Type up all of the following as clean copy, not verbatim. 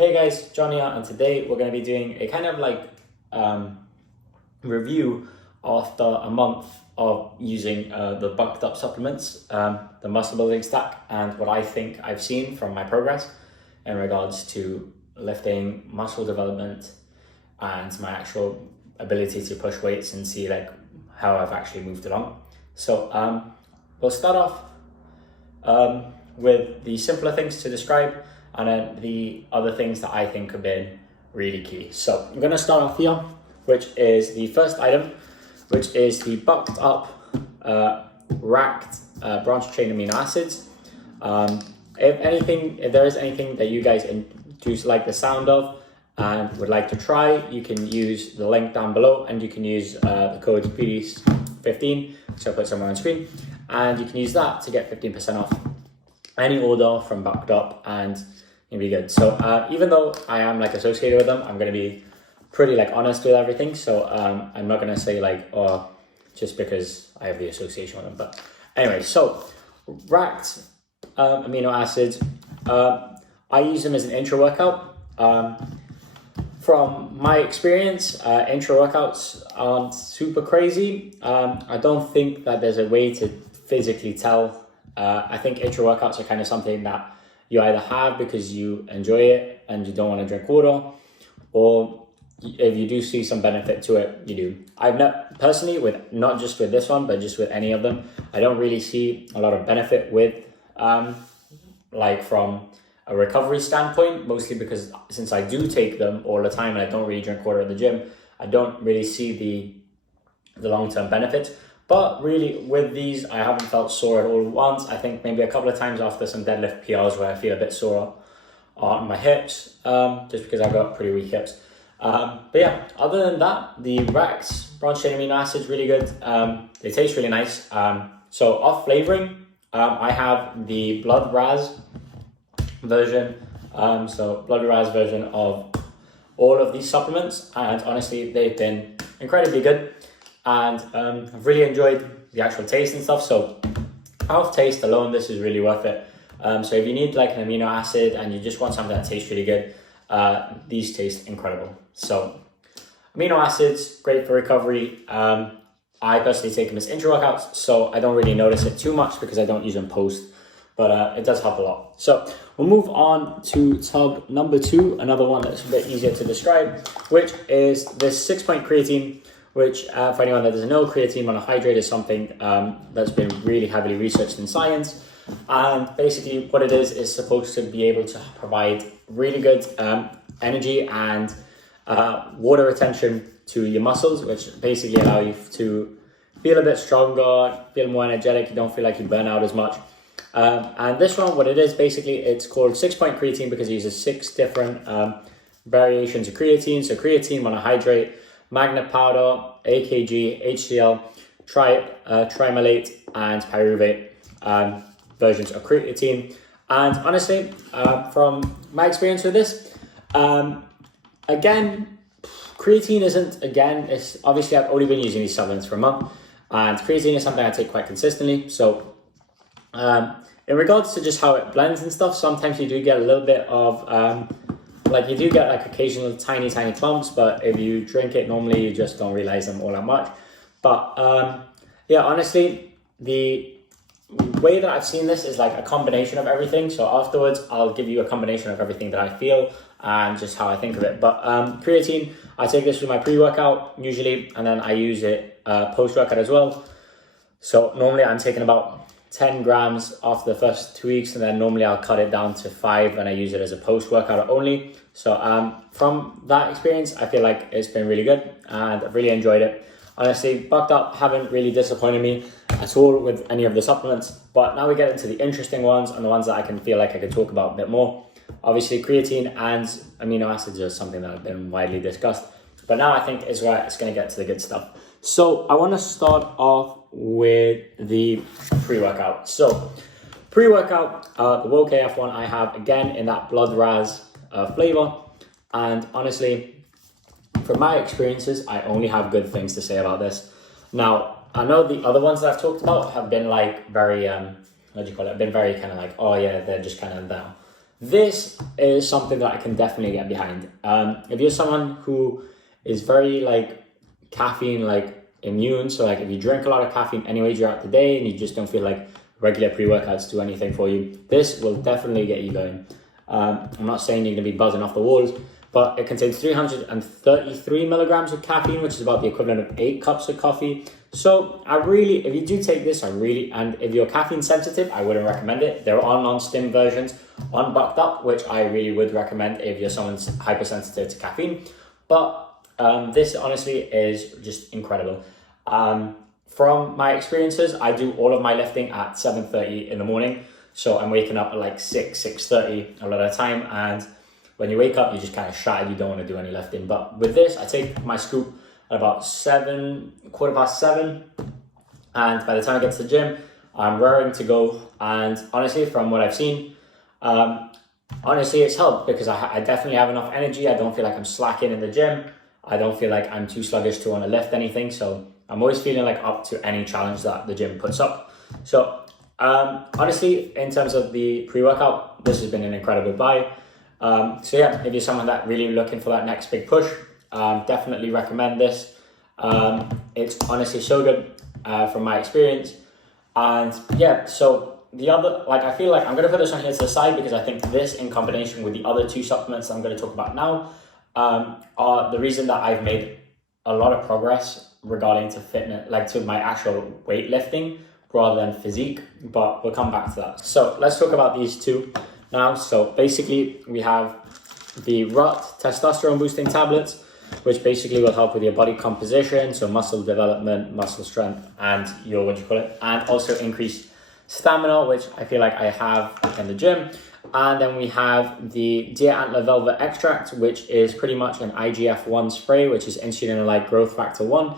Hey guys, John here, and today we're going to be doing a kind of like review after a month of using the BuckedUp supplements, the muscle building stack, and what I think I've seen from my progress in regards to lifting, muscle development, and my actual ability to push weights and see like how I've actually moved along. So we'll start off with the simpler things to describe, and then the other things that I think have been really key. So I'm going to start off here, which is the first item, which is the BuckedUp racked branched chain amino acids. If there is anything that you guys do like the sound of and would like to try, you can use the link down below, and you can use the code Piris 15, so I'll put somewhere on screen, and you can use that to get 15% off any order from BuckedUp, and it'll be good. So even though I am like associated with them, I'm going to be pretty like honest with everything. So I'm not going to say like, oh, just because I have the association with them. But anyway, so racked amino acids, I use them as an intra workout. From my experience, intra workouts aren't super crazy. I don't think that there's a way to physically tell. I think intra workouts are kind of something that you either have because you enjoy it and you don't want to drink water, or if you do see some benefit to it, you do. I've not personally, with not just with this one, but just with any of them, I don't really see a lot of benefit with like from a recovery standpoint, mostly because since I do take them all the time and I don't really drink water at the gym, I don't really see the long-term benefits. But really, with these, I haven't felt sore at all once. I think maybe a couple of times after some deadlift PRs where I feel a bit sore on my hips, just because I've got pretty weak hips. But yeah, other than that, the racked branched chain amino acids really good. They taste really nice. So off flavoring, I have the blood ras version. So blood ras version of all of these supplements, and honestly, they've been incredibly good. And I've really enjoyed the actual taste and stuff. So out taste alone, this is really worth it. So if you need like an amino acid and you just want something that tastes really good, these taste incredible. So amino acids, great for recovery. I personally take them as intra workouts, so I don't really notice it too much because I don't use them post, but it does help a lot. So we'll move on to tub number 2, another one that's a bit easier to describe, which is this 6-point creatine, which for anyone that doesn't know, creatine monohydrate is something that's been really heavily researched in science. And basically what it is supposed to be able to provide really good energy and water retention to your muscles, which basically allow you to feel a bit stronger, feel more energetic, you don't feel like you burn out as much. And this one, what it is, basically it's called 6-point creatine because it uses 6 different variations of creatine. So creatine monohydrate, magnet powder, AKG, HCl, trimalate, and pyruvate versions of creatine. And honestly, from my experience with this, again, creatine it's obviously I've only been using these supplements for a month, and creatine is something I take quite consistently. So in regards to just how it blends and stuff, sometimes you do get a little bit of you do get like occasional tiny clumps, but if you drink it normally, you just don't realize them all that much. But yeah, honestly, the way that I've seen this is like a combination of everything. So afterwards, I'll give you a combination of everything that I feel and just how I think of it. But creatine, I take this with my pre-workout usually, and then I use it post-workout as well. So normally I'm taking about 10 grams after the first 2 weeks, and then normally I'll cut it down to 5 and I use it as a post-workout only. So from that experience, I feel like it's been really good and I've really enjoyed it. Honestly, BuckedUp haven't really disappointed me at all with any of the supplements, but now we get into the interesting ones and the ones that I can feel like I could talk about a bit more. Obviously, creatine and amino acids are something that have been widely discussed, but now I think is where it's going to get to the good stuff. So I want to start off with the pre-workout. So pre-workout, the Woke AF one I have again in that blood ras flavor, and honestly, from my experiences, I only have good things to say about this. Now, I know the other ones that I've talked about have been like very, been very kind of like, oh yeah, they're just kind of there. this is something that I can definitely get behind. If you're someone who is very like caffeine like immune, so like if you drink a lot of caffeine anyway throughout the day and you just don't feel like regular pre-workouts do anything for you, this will definitely get you going. I'm not saying you're going to be buzzing off the walls, but it contains 333 milligrams of caffeine, which is about the equivalent of 8 cups of coffee. So if you do take this, and if you're caffeine sensitive, I wouldn't recommend it. There are non-stim versions on BuckedUp, which I really would recommend if you're someone hypersensitive to caffeine. But this honestly is just incredible. From my experiences, I do all of my lifting at 7:30 in the morning. So I'm waking up at like 6:30 a lot of the time. And when you wake up, you're just kind of shattered. You don't want to do any lifting. But with this, I take my scoop at about 7:15. And by the time I get to the gym, I'm raring to go. And honestly, from what I've seen, honestly, it's helped because I definitely have enough energy. I don't feel like I'm slacking in the gym. I don't feel like I'm too sluggish to want to lift anything. So I'm always feeling like up to any challenge that the gym puts up. So honestly, in terms of the pre-workout, this has been an incredible buy. So yeah, if you're someone that really looking for that next big push, definitely recommend this. It's honestly so good from my experience. And yeah, so the other, I feel like I'm going to put this on here to the side because I think this in combination with the other 2 supplements I'm going to talk about now are the reason that I've made a lot of progress regarding to fitness, to my actual weightlifting rather than physique, but we'll come back to that. So let's talk about these 2 now. So basically we have the RUT testosterone boosting tablets, which basically will help with your body composition, so muscle development, muscle strength, and and also increase stamina, which I feel like I have in the gym. And then we have the Deer Antler Velvet Extract, which is pretty much an IGF-1 spray, which is insulin-like growth factor 1.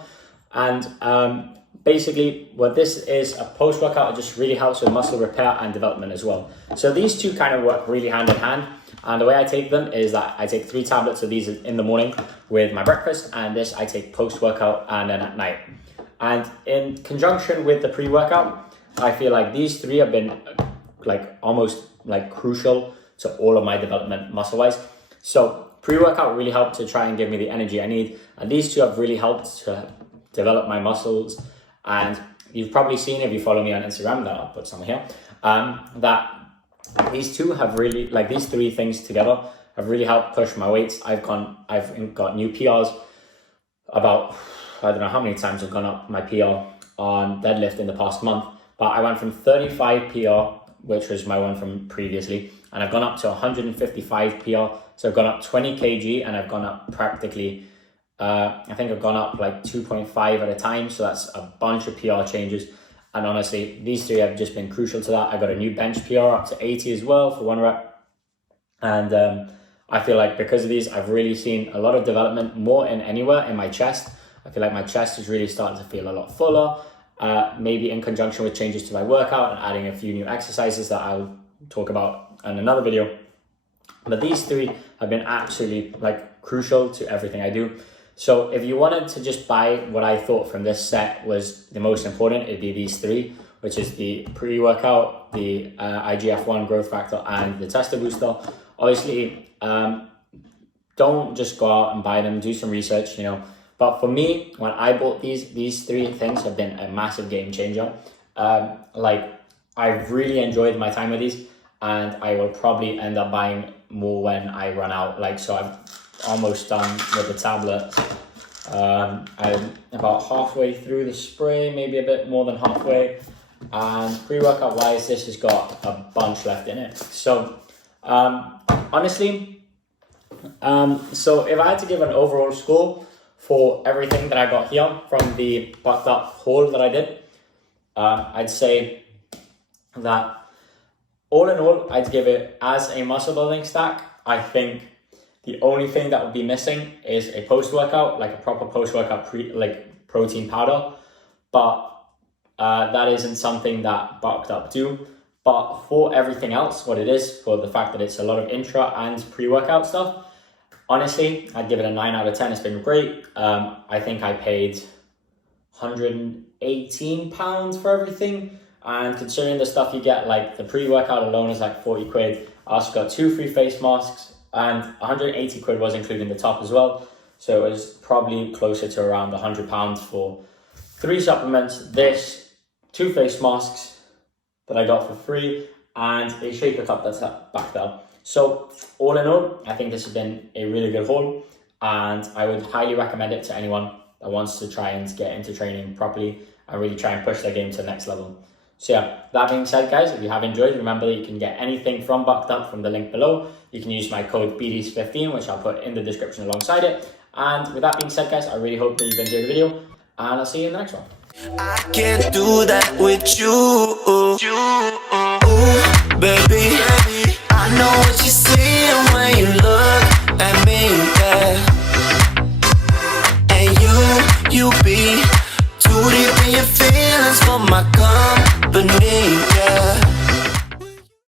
And basically what this is a post-workout, it just really helps with muscle repair and development as well. So these 2 kind of work really hand in hand. And the way I take them is that I take 3 tablets of these in the morning with my breakfast, and this I take post-workout and then at night. And in conjunction with the pre-workout, I feel like these 3 have been almost crucial to all of my development muscle-wise. So pre-workout really helped to try and give me the energy I need. And these 2 have really helped to develop my muscles. And you've probably seen, if you follow me on Instagram, that I'll put some here, that these 2 have really, these 3 things together have really helped push my weights. I've got new PRs about, I don't know how many times I've gone up my PR on deadlift in the past month, but I went from 35 PR, which was my one from previously, and I've gone up to 155 PR. So I've gone up 20 kg and I've gone up practically, I think I've gone up 2.5 at a time. So that's a bunch of PR changes. And honestly, these 3 have just been crucial to that. I got a new bench PR up to 80 as well for 1 rep. And I feel like because of these, I've really seen a lot of development more anywhere in my chest. I feel like my chest is really starting to feel a lot fuller. Maybe in conjunction with changes to my workout and adding a few new exercises that I'll talk about in another video. But these 3 have been absolutely crucial to everything I do. So if you wanted to just buy what I thought from this set was the most important, it'd be these 3, which is the pre-workout, the IGF-1 growth factor, and the tester booster. Obviously, don't just go out and buy them, do some research, But for me, when I bought these 3 things have been a massive game changer. I've really enjoyed my time with these, and I will probably end up buying more when I run out. So I've almost done with the tablet. I'm about halfway through the spray, maybe a bit more than halfway. And pre-workout wise, this has got a bunch left in it. So honestly, so if I had to give an overall score for everything that I got here from the BuckedUp haul that I did, I'd say that all in all, I'd give it as a muscle building stack. I think the only thing that would be missing is a post-workout, a proper post-workout protein powder. But that isn't something that BuckedUp do. But for everything else, what it is, for the fact that it's a lot of intra and pre-workout stuff, honestly, I'd give it a 9 out of 10. It's been great. I think I paid £118 for everything. And considering the stuff you get, the pre-workout alone is 40 quid. I also got 2 free face masks, and 180 quid was including the top as well. So it was probably closer to around £100 for 3 supplements, this, 2 face masks that I got for free, and a shaker cup that's back there. So all in all, I think this has been a really good haul, and I would highly recommend it to anyone that wants to try and get into training properly and really try and push their game to the next level. So yeah, that being said, guys, if you have enjoyed, remember that you can get anything from BuckedUp from the link below. You can use my code BDs15, which I'll put in the description alongside it. And with that being said, guys, I really hope that you've enjoyed the video, and I'll see you in the next one. I can't do that with you, baby.